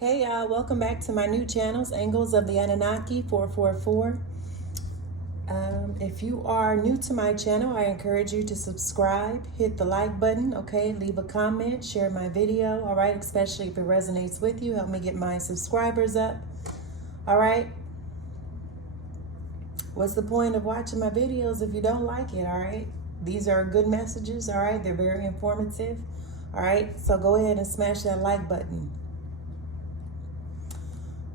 Hey y'all, welcome back to my new channels, Angles of the Anunnaki 444. If you are new to my channel, I encourage you to subscribe, hit the like button, okay? Leave a comment, share my video, all right? Especially if it resonates with you, help me get my subscribers up, all right? What's the point of watching my videos if you don't like it, all right? These are good messages, all right? They're very informative, all right? So go ahead and smash that like button.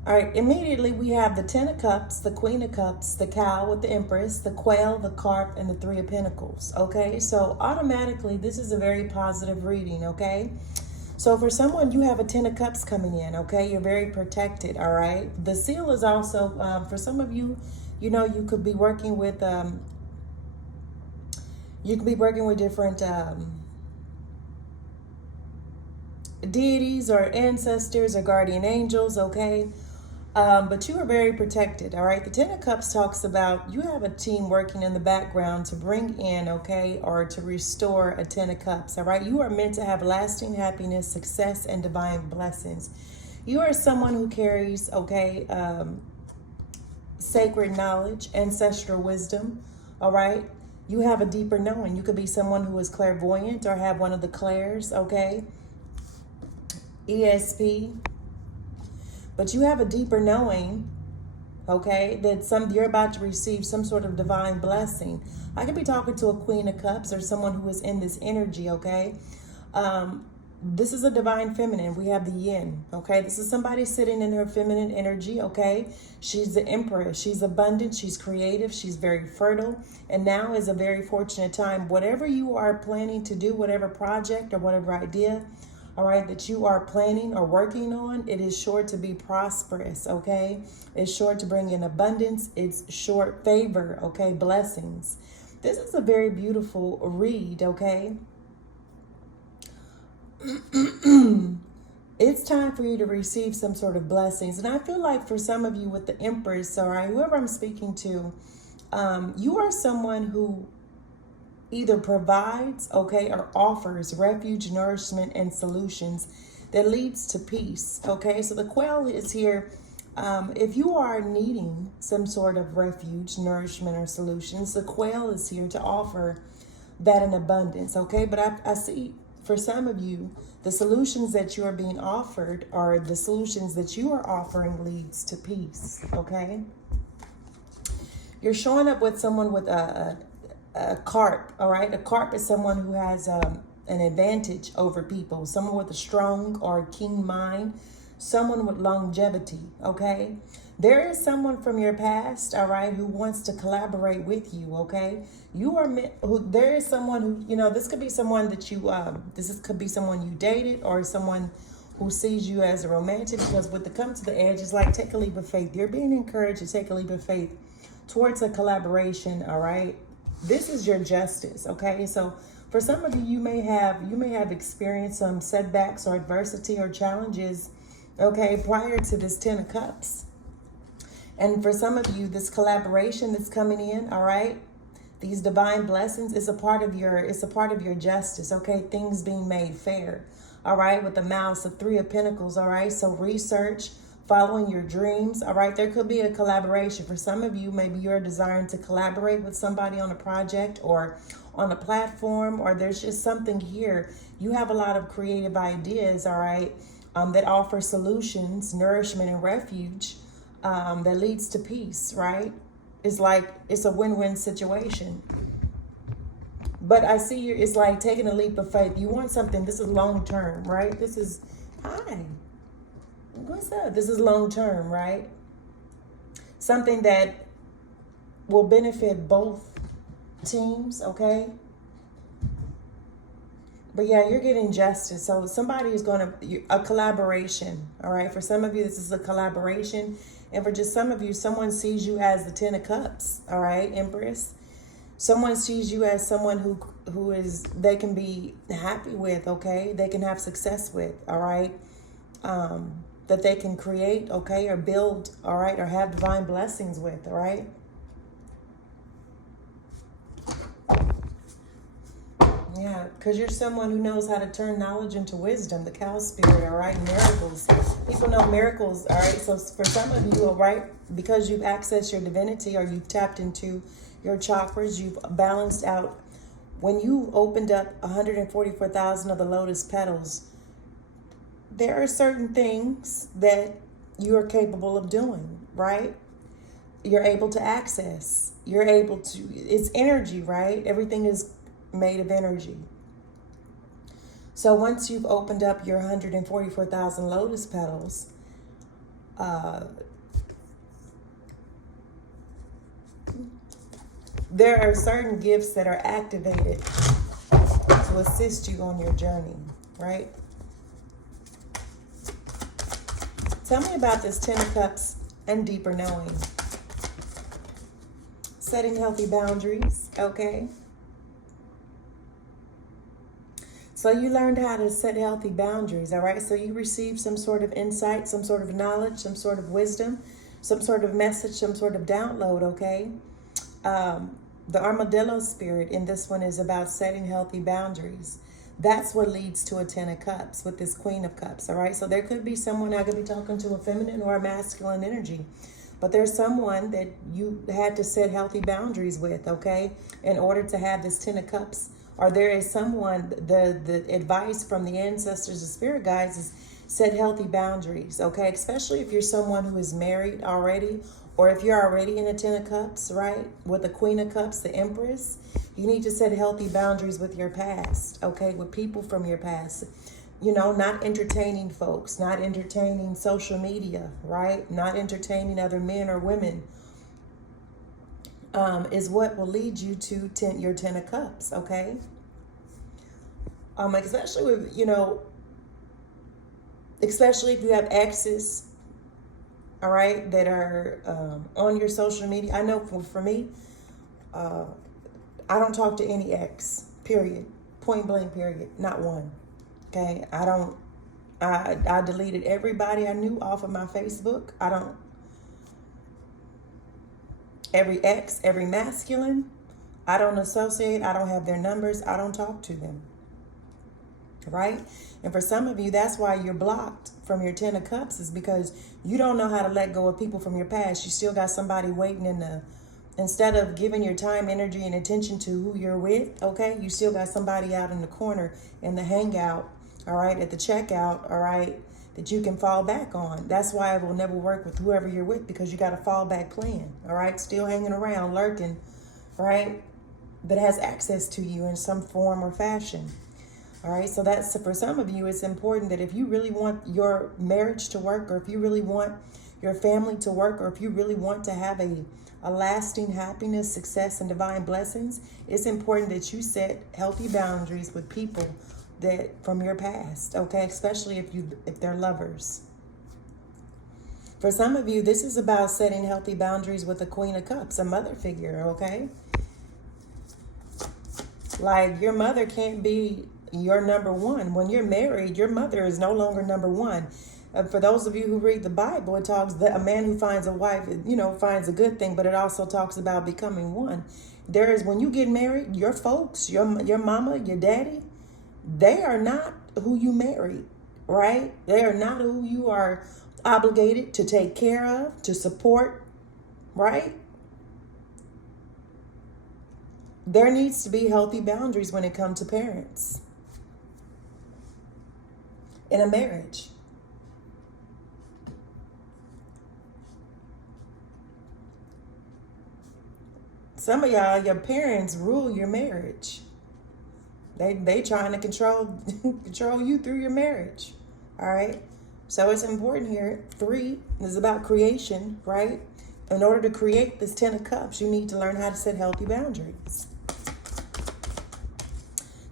All right, immediately we have the Ten of Cups, the Queen of Cups, the Cow with the Empress, the Quail, the Carp, and the Three of Pentacles, okay? So automatically, this is a very positive reading, okay? So for someone, you have a Ten of Cups coming in, okay? You're very protected, all right? The Seal is also, for some of you, you know, you could be working with different deities or ancestors or guardian angels, okay? But you are very protected, all right? The Ten of Cups talks about you have a team working in the background to bring in, okay, or to restore a Ten of Cups, all right? You are meant to have lasting happiness, success, and divine blessings. You are someone who carries, okay, sacred knowledge, ancestral wisdom, all right? You have a deeper knowing. You could be someone who is clairvoyant or have one of the clairs, okay? ESP. But you have a deeper knowing, okay, that you're about to receive some sort of divine blessing. I could be talking to a Queen of Cups or someone who is in this energy, okay? This is a divine feminine. We have the yin, okay? This is somebody sitting in her feminine energy, okay? She's the empress. She's abundant. She's creative. She's very fertile. And now is a very fortunate time. Whatever you are planning to do, whatever project or whatever idea, all right, that you are planning or working on, it is sure to be prosperous, okay? It's sure to bring in abundance. It's short favor, okay? Blessings. This is a very beautiful read, okay? It's time for you to receive some sort of blessings. And I feel like for some of you with the Empress, all right, whoever I'm speaking to, you are someone who either provides, okay, or offers refuge, nourishment, and solutions that leads to peace, okay? So the Quail is here. If you are needing some sort of refuge, nourishment, or solutions, the Quail is here to offer that in abundance, okay? But I see for some of you, the solutions that you are being offered or the solutions that you are offering leads to peace, okay? You're showing up with someone with a carp, all right? A carp is someone who has an advantage over people, someone with a strong or keen mind, someone with longevity, okay? There is someone from your past, all right, who wants to collaborate with you, okay? There is someone who, you know, this could be someone that you, could be someone you dated or someone who sees you as a romantic, because with the come to the edge, it's like take a leap of faith. You're being encouraged to take a leap of faith towards a collaboration, all right? This is your justice, okay? So for some of you, you may have experienced some setbacks or adversity or challenges, okay, prior to this Ten of Cups. And for some of you, this collaboration that's coming in, all right, these divine blessings is a part of your justice, okay? Things being made fair, all right, with the Mouse of Three of Pentacles, all right? So research, following your dreams, all right? There could be a collaboration. For some of you, maybe you're desiring to collaborate with somebody on a project or on a platform, or there's just something here. You have a lot of creative ideas, all right, that offer solutions, nourishment, and refuge that leads to peace, right? It's like it's a win-win situation. But I see you, it's like taking a leap of faith. You want something, this is long-term, right? This is, hi. What's up? This is long term, right? Something that will benefit both teams, okay? But yeah, you're getting justice. So somebody is a collaboration, all right? For some of you, this is a collaboration. And for just some of you, someone sees you as the Ten of Cups, all right, Empress? Someone sees you as someone who they can be happy with, okay? They can have success with, all right? That they can create, okay, or build, all right, or have divine blessings with, all right? Yeah, because you're someone who knows how to turn knowledge into wisdom, the cow spirit, all right? Miracles. People know miracles, all right? So for some of you, all right, because you've accessed your divinity or you've tapped into your chakras, you've balanced out. When you opened up 144,000 of the lotus petals, there are certain things that you are capable of doing, right? You're able to access. You're able to, it's energy, right? Everything is made of energy. So once you've opened up your 144,000 lotus petals, there are certain gifts that are activated to assist you on your journey, right? Tell me about this 10 of Cups and deeper knowing. Setting healthy boundaries, okay? So you learned how to set healthy boundaries, all right? So you received some sort of insight, some sort of knowledge, some sort of wisdom, some sort of message, some sort of download, okay? The armadillo spirit in this one is about setting healthy boundaries. That's what leads to a 10 of Cups with this Queen of Cups, all right? So there could be someone, I could be talking to a feminine or a masculine energy, but there's someone that you had to set healthy boundaries with, okay, in order to have this 10 of Cups. Or there is someone, the advice from the ancestors, the spirit guides is set healthy boundaries, okay? Especially if you're someone who is married already, or if you're already in a 10 of Cups, right? With the Queen of Cups, the Empress, you need to set healthy boundaries with your past, okay? With people from your past. You know, not entertaining folks, not entertaining social media, right? Not entertaining other men or women. Is what will lead you to your 10 of Cups, okay? Especially with, you know, especially if you have exes, all right, that are on your social media. I know for me, I don't talk to any ex, period. Point blank, period. Not one, okay? I deleted everybody I knew off of my Facebook. Every ex, every masculine, I don't associate, I don't have their numbers, I don't talk to them, right? And for some of you, that's why you're blocked from your 10 of Cups, is because you don't know how to let go of people from your past. You still got somebody waiting instead of giving your time, energy, and attention to who you're with, okay? You still got somebody out in the corner, in the hangout, all right, at the checkout, all right, that you can fall back on. That's why it will never work with whoever you're with, because you got a fallback plan, all right? Still hanging around, lurking, right? That has access to you in some form or fashion, all right? So that's, for some of you, it's important that if you really want your marriage to work, or if you really want your family to work, or if you really want to have a lasting happiness, success, and divine blessings, it's important that you set healthy boundaries with people that from your past, okay? Especially if they're lovers. For some of you, this is about setting healthy boundaries with the Queen of Cups, a mother figure, okay? Like, your mother can't be your number one. When you're married, your mother is no longer number one. For those of you who read the Bible, it talks that a man who finds a wife, you know, finds a good thing, but it also talks about becoming one. When you get married, your folks, your mama, your daddy, they are not who you married, right? They are not who you are obligated to take care of, to support, right? There needs to be healthy boundaries when it comes to parents in a marriage. Some of y'all, your parents rule your marriage. They trying to control you through your marriage, all right? So it's important here. 3 is about creation, right? In order to create this 10 of Cups, you need to learn how to set healthy boundaries.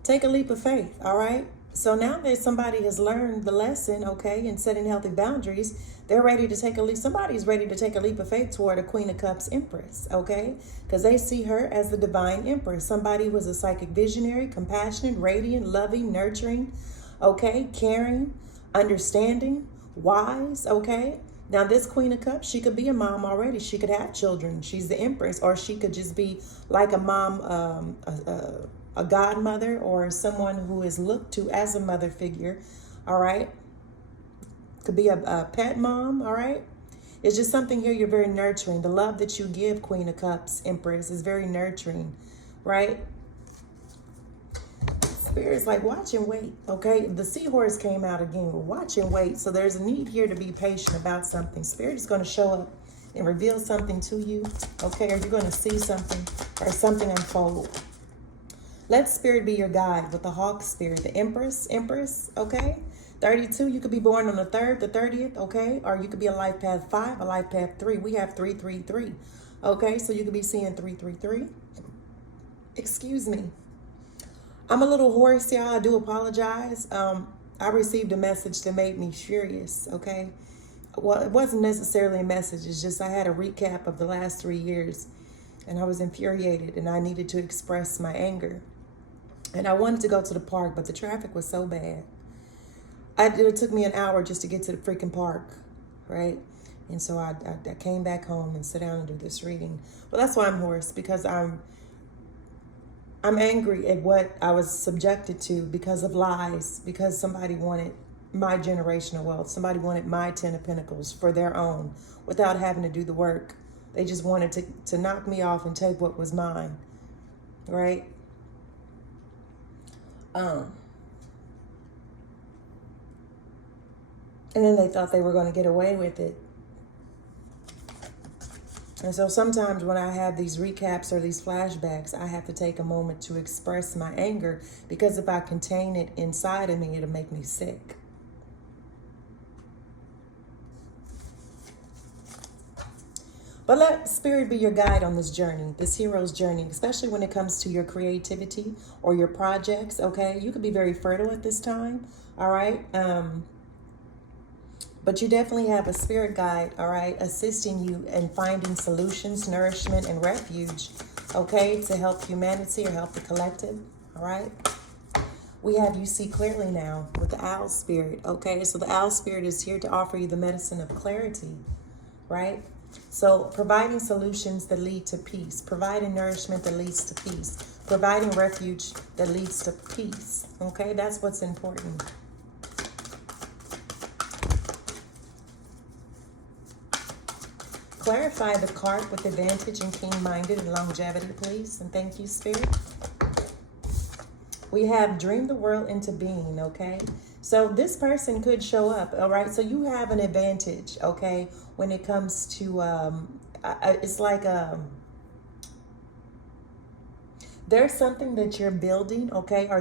Take a leap of faith, all right? So now that somebody has learned the lesson, okay, in setting healthy boundaries, they're ready to take a leap. Somebody's ready to take a leap of faith toward a Queen of Cups Empress, okay? Because they see her as the divine Empress. Somebody who is a psychic visionary, compassionate, radiant, loving, nurturing, okay, caring, understanding, wise, okay? Now, this Queen of Cups, she could be a mom already. She could have children. She's the Empress. Or she could just be like a mom, a godmother or someone who is looked to as a mother figure, all right? Could be a pet mom, all right? It's just something here you're very nurturing. The love that you give, Queen of Cups, Empress, is very nurturing, right? Spirit's like, watch and wait, okay? The seahorse came out again. Watch and wait. So there's a need here to be patient about something. Spirit is going to show up and reveal something to you, okay? Or you're going to see something or something unfold. Let Spirit be your guide with the Hawk Spirit, the Empress, okay? 32, you could be born on the 3rd, the 30th, okay? Or you could be a life path 5, a life path 3. We have 333, okay? So you could be seeing 333. Excuse me. I'm a little hoarse, y'all. I do apologize. I received a message that made me furious, okay? Well, it wasn't necessarily a message. It's just I had a recap of the last 3 years, and I was infuriated, and I needed to express my anger. And I wanted to go to the park, but the traffic was so bad. It took me an hour just to get to the freaking park, right? And so I came back home and sat down and do this reading. Well, that's why I'm hoarse, because I'm angry at what I was subjected to because of lies, because somebody wanted my generational wealth. Somebody wanted my 10 of Pentacles for their own without having to do the work. They just wanted to knock me off and take what was mine, right? And then they thought they were going to get away with it. And so sometimes when I have these recaps or these flashbacks, I have to take a moment to express my anger, because if I contain it inside of me, it'll make me sick. But let Spirit be your guide on this journey, this hero's journey, especially when it comes to your creativity or your projects, okay? You could be very fertile at this time, all right? But you definitely have a spirit guide, all right, assisting you in finding solutions, nourishment, and refuge, okay, to help humanity or help the collective, all right? We have you see clearly now with the owl spirit, okay? So the owl spirit is here to offer you the medicine of clarity, right? So providing solutions that lead to peace, providing nourishment that leads to peace, providing refuge that leads to peace, okay? That's what's important. Clarify the card with advantage and keen-minded and longevity, please. And thank you, Spirit. We have dream the world into being, okay? So this person could show up, all right? So you have an advantage, okay, when it comes to, it's like there's something that you're building, okay? Or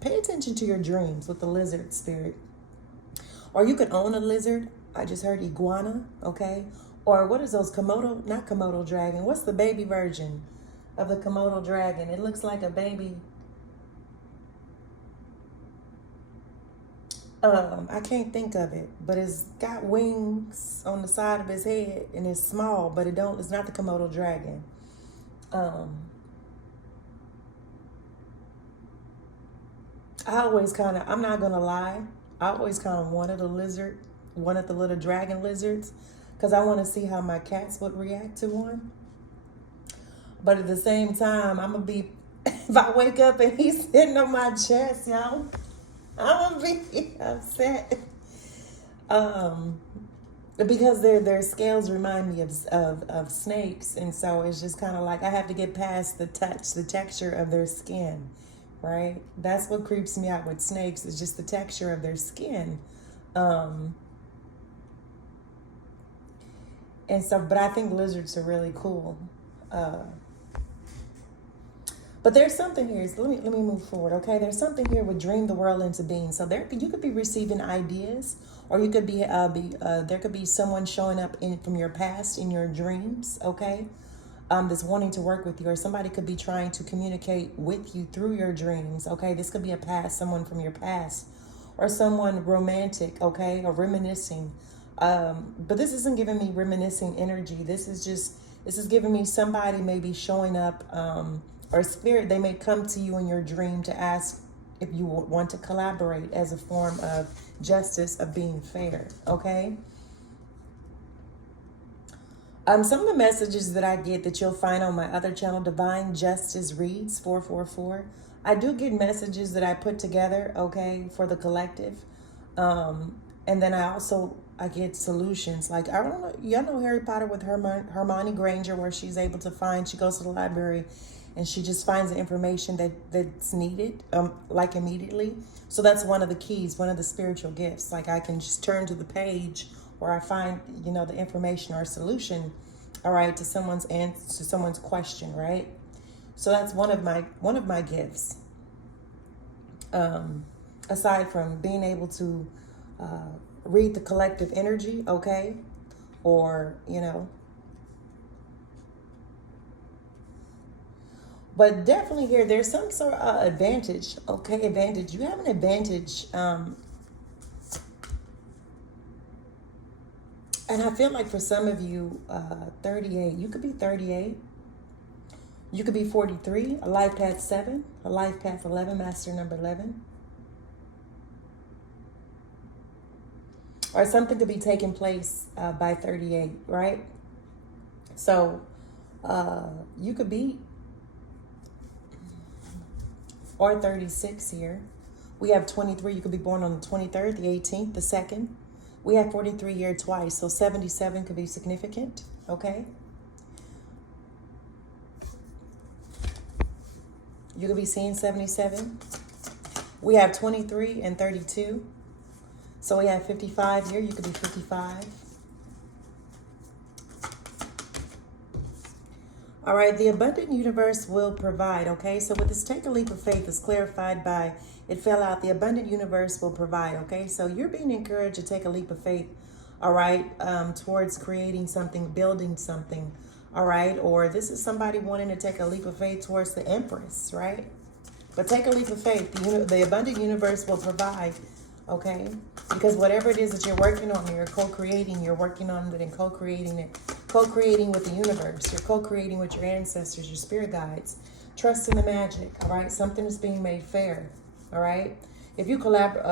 pay attention to your dreams with the lizard spirit. Or you could own a lizard. I just heard iguana, okay? Or what is those Komodo, not Komodo dragon. What's the baby version of the Komodo dragon? It looks like a baby. I can't think of it, but it's got wings on the side of his head and it's small, but it's not the Komodo dragon. I always I'm not gonna lie, I always kind of wanted a lizard, wanted the little dragon lizards, because I want to see how my cats would react to one. But at the same time, I'm going to be, if I wake up and he's sitting on my chest, y'all, I'm going to be upset. Because their scales remind me of snakes. And so it's just kind of like I have to get past the texture of their skin, right? That's what creeps me out with snakes, is just the texture of their skin. And so, but I think lizards are really cool. But there's something here. So let me move forward, okay? There's something here with dream the world into being. So you could be receiving ideas, or you could be there could be someone showing up from your past in your dreams, okay? That's wanting to work with you, or somebody could be trying to communicate with you through your dreams, okay? This could be someone from your past, or someone romantic, okay, or reminiscing. But this isn't giving me reminiscing energy. This is giving me somebody maybe showing up, or spirit. They may come to you in your dream to ask if you want to collaborate as a form of justice, of being fair, okay? Some of the messages that I get that you'll find on my other channel, Divine Justice Reads 444. I do get messages that I put together, okay, for the collective. And then I get solutions. Like, I don't know, y'all know Harry Potter with Hermione Granger, where she goes to the library and she just finds the information that's needed, like immediately. So that's one of the keys, one of the spiritual gifts. Like, I can just turn to the page where I find, the information or solution, all right, to someone's question, right? So that's one of my gifts. Aside from being able to read the collective energy, okay, or but definitely here there's some sort of advantage, okay, advantage. You have an advantage. And I feel like for some of you, 38, you could be 38. You could be 43, a life path 7, a life path 11, master number 11. Or something could be taking place by 38, right? So you could be, or 36 here. We have 23, you could be born on the 23rd, the 18th, the 2nd. We have 43 here twice, so 77 could be significant, okay? You could be seeing 77. We have 23 and 32. So we have 55 here. You could be 55. All right, the abundant universe will provide, okay? So with this take a leap of faith is clarified by, it fell out, the abundant universe will provide, okay? So you're being encouraged to take a leap of faith, all right, towards creating something, building something, all right? Or this is somebody wanting to take a leap of faith towards the Empress, right? But take a leap of faith. The abundant universe will provide, okay? Because whatever it is that you're working on, you're co-creating, you're working on it and co-creating it. Co-creating with the universe. You're co-creating with your ancestors, your spirit guides. Trust in the magic, all right? Something is being made fair, all right? If you collaborate,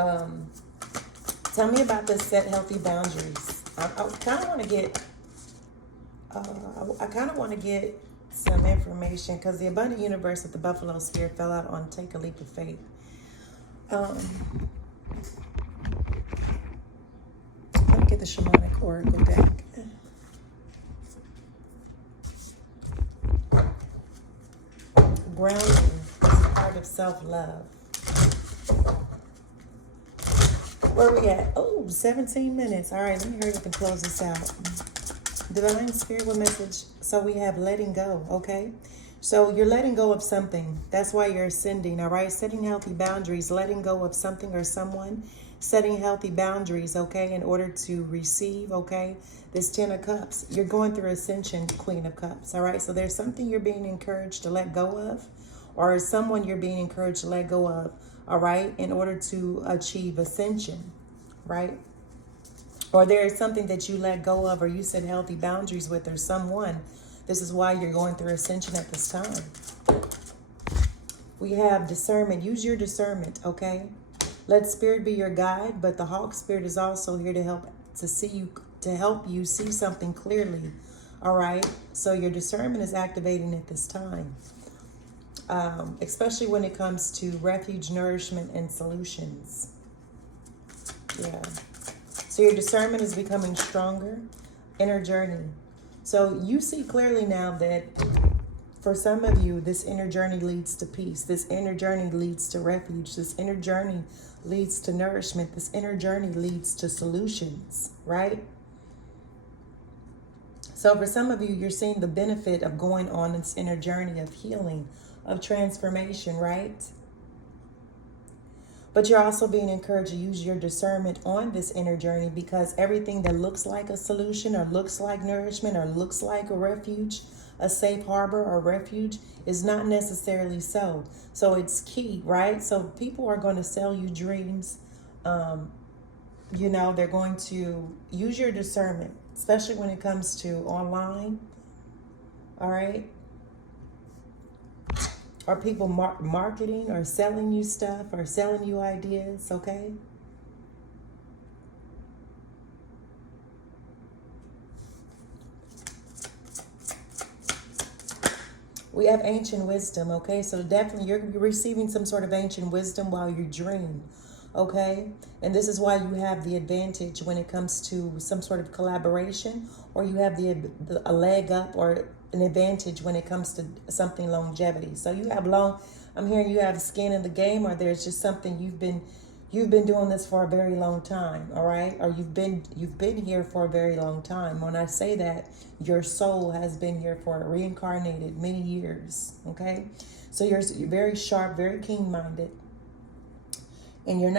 tell me about this set healthy boundaries. I kind of want to get, some information because the abundant universe with the buffalo spirit fell out on take a leap of faith. Let me get the shamanic oracle deck. Grounding is part of self-love. Where we at? Oh, 17 minutes. All right, let me hurry up and close this out. Divine Spirit with message. So we have letting go, okay? So you're letting go of something. That's why you're ascending, all right? Setting healthy boundaries, letting go of something or someone, setting healthy boundaries, okay, in order to receive, okay, this 10 of Cups. You're going through ascension, Queen of Cups, all right? So there's something you're being encouraged to let go of, or someone you're being encouraged to let go of, all right, in order to achieve ascension, right? Or there is something that you let go of or you set healthy boundaries with or someone. This is why you're going through ascension at this time. We have discernment. Use your discernment, okay? Let spirit be your guide, but the hawk spirit is also here to help you see something clearly, all right? So your discernment is activating at this time, especially when it comes to refuge, nourishment, and solutions. Yeah. So your discernment is becoming stronger. Inner journey. So you see clearly now that for some of you, this inner journey leads to peace. This inner journey leads to refuge. This inner journey leads to nourishment. This inner journey leads to solutions, right? So for some of you, you're seeing the benefit of going on this inner journey of healing, of transformation, right? But you're also being encouraged to use your discernment on this inner journey, because everything that looks like a solution or looks like nourishment or looks like a refuge, a safe harbor or refuge, is not necessarily so. So it's key, right? So people are going to sell you dreams. They're going to use your discernment, especially when it comes to online. All right. Are people marketing or selling you stuff or selling you ideas, okay? We have ancient wisdom, okay? So definitely you're receiving some sort of ancient wisdom while you dream, okay? And this is why you have the advantage when it comes to some sort of collaboration, or you have a leg up or an advantage when it comes to something longevity. So you have I'm hearing you have skin in the game, or there's just something you've been doing this for a very long time, all right? Or you've been here for a very long time. When I say that, your soul has been here for reincarnated many years, okay? So you're very sharp, very keen-minded, and you're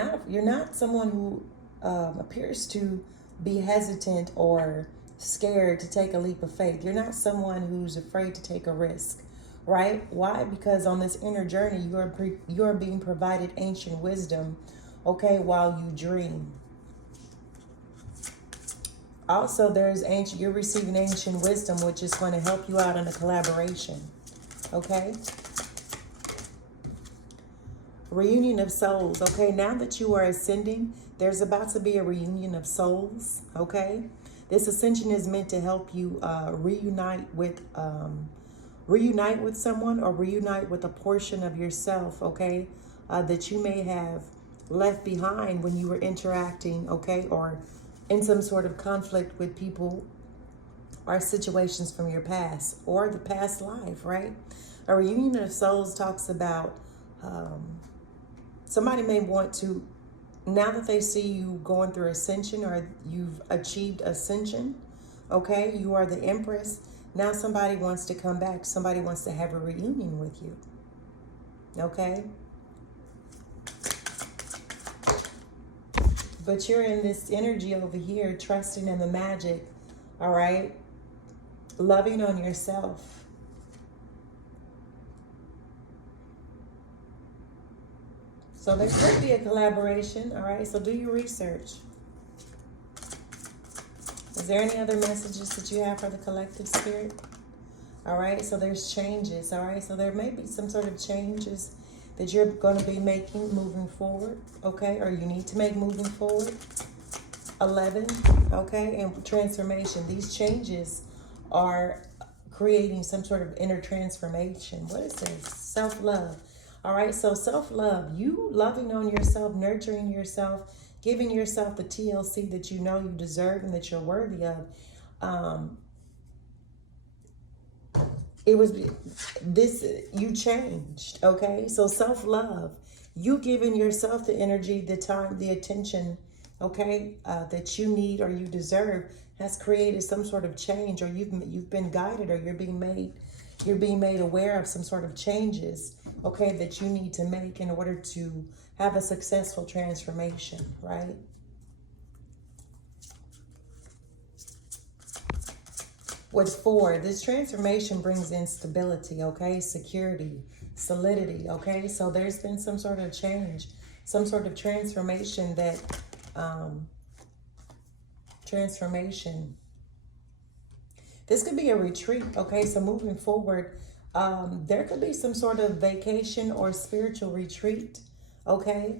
not someone who appears to be hesitant or scared to take a leap of faith. You're not someone who's afraid to take a risk, right? Why? Because on this inner journey, you're being provided ancient wisdom, okay, while you dream. Also, you're receiving ancient wisdom, which is going to help you out in a collaboration, okay? Reunion of souls, okay? Now that you are ascending, there's about to be a reunion of souls, okay? This ascension is meant to help you reunite with someone, or reunite with a portion of yourself, okay? That you may have left behind when you were interacting, okay? Or in some sort of conflict with people or situations from your past or the past life, right? A reunion of souls talks about somebody may want to, now that they see you going through ascension, or you've achieved ascension, okay, you are the Empress. Now somebody wants to come back. Somebody wants to have a reunion with you, okay? But you're in this energy over here, trusting in the magic, all right? Loving on yourself. So there could be a collaboration, all right? So do your research. Is there any other messages that you have for the collective spirit? All right, so there's changes, all right? So there may be some sort of changes that you're going to be making moving forward, okay? Or you need to make moving forward. 11, okay? And transformation. These changes are creating some sort of inner transformation. What is this? Self-love. All right, so self-love, you loving on yourself, nurturing yourself, giving yourself the TLC that you know you deserve and that you're worthy of. You changed, okay? So self-love, you giving yourself the energy, the time, the attention, okay, that you need or you deserve, has created some sort of change, or you've been guided, or you're being made aware of some sort of changes, okay, that you need to make in order to have a successful transformation, right? With 4, this transformation brings in stability, okay? Security, solidity, okay? So there's been some sort of change, some sort of transformation that, this could be a retreat, okay? So moving forward, there could be some sort of vacation or spiritual retreat, okay?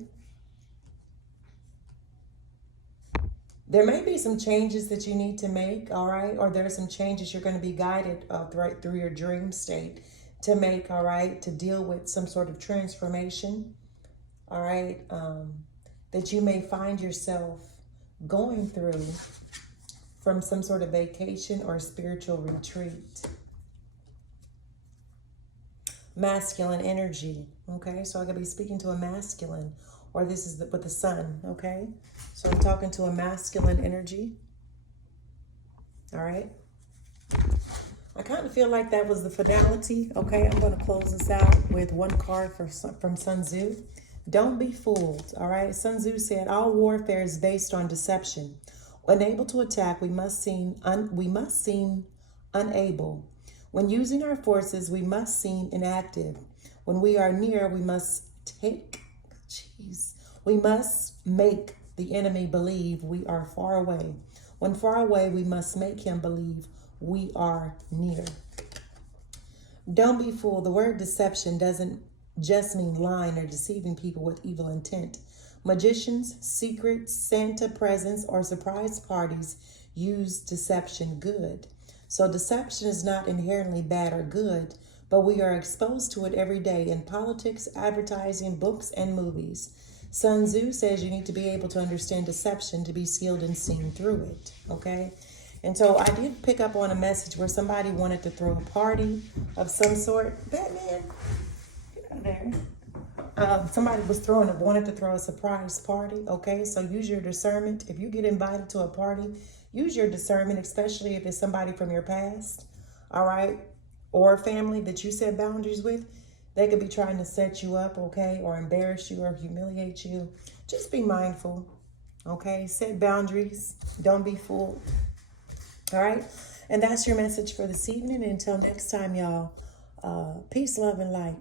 There may be some changes that you need to make, all right? Or there are some changes you're going to be guided right through your dream state to make, all right? To deal with some sort of transformation, all right? That you may find yourself going through from some sort of vacation or spiritual retreat. Masculine energy, okay? So I could be speaking to a masculine, or this is with the sun, okay? So I'm talking to a masculine energy, all right? I kind of feel like that was the finality, okay? I'm going to close this out with one card from Sun Tzu. Don't be fooled, all right? Sun Tzu said, all warfare is based on deception. Unable to attack, we must seem unable. When using our forces, we must seem inactive. When we are near, we must make the enemy believe we are far away. When far away, we must make him believe we are near. Don't be fooled. The word deception doesn't just mean lying or deceiving people with evil intent. Magicians, secrets, Santa presents, or surprise parties use deception good. So deception is not inherently bad or good, but we are exposed to it every day in politics, advertising, books, and movies. Sun Tzu says you need to be able to understand deception to be skilled in seeing through it, okay? And so I did pick up on a message where somebody wanted to throw a party of some sort. Batman, get out of there. Somebody wanted to throw a surprise party, okay? So use your discernment. If you get invited to a party, use your discernment, especially if it's somebody from your past, all right? Or a family that you set boundaries with. They could be trying to set you up, okay? Or embarrass you or humiliate you. Just be mindful, okay? Set boundaries. Don't be fooled, all right? And that's your message for this evening. Until next time, y'all, peace, love, and light.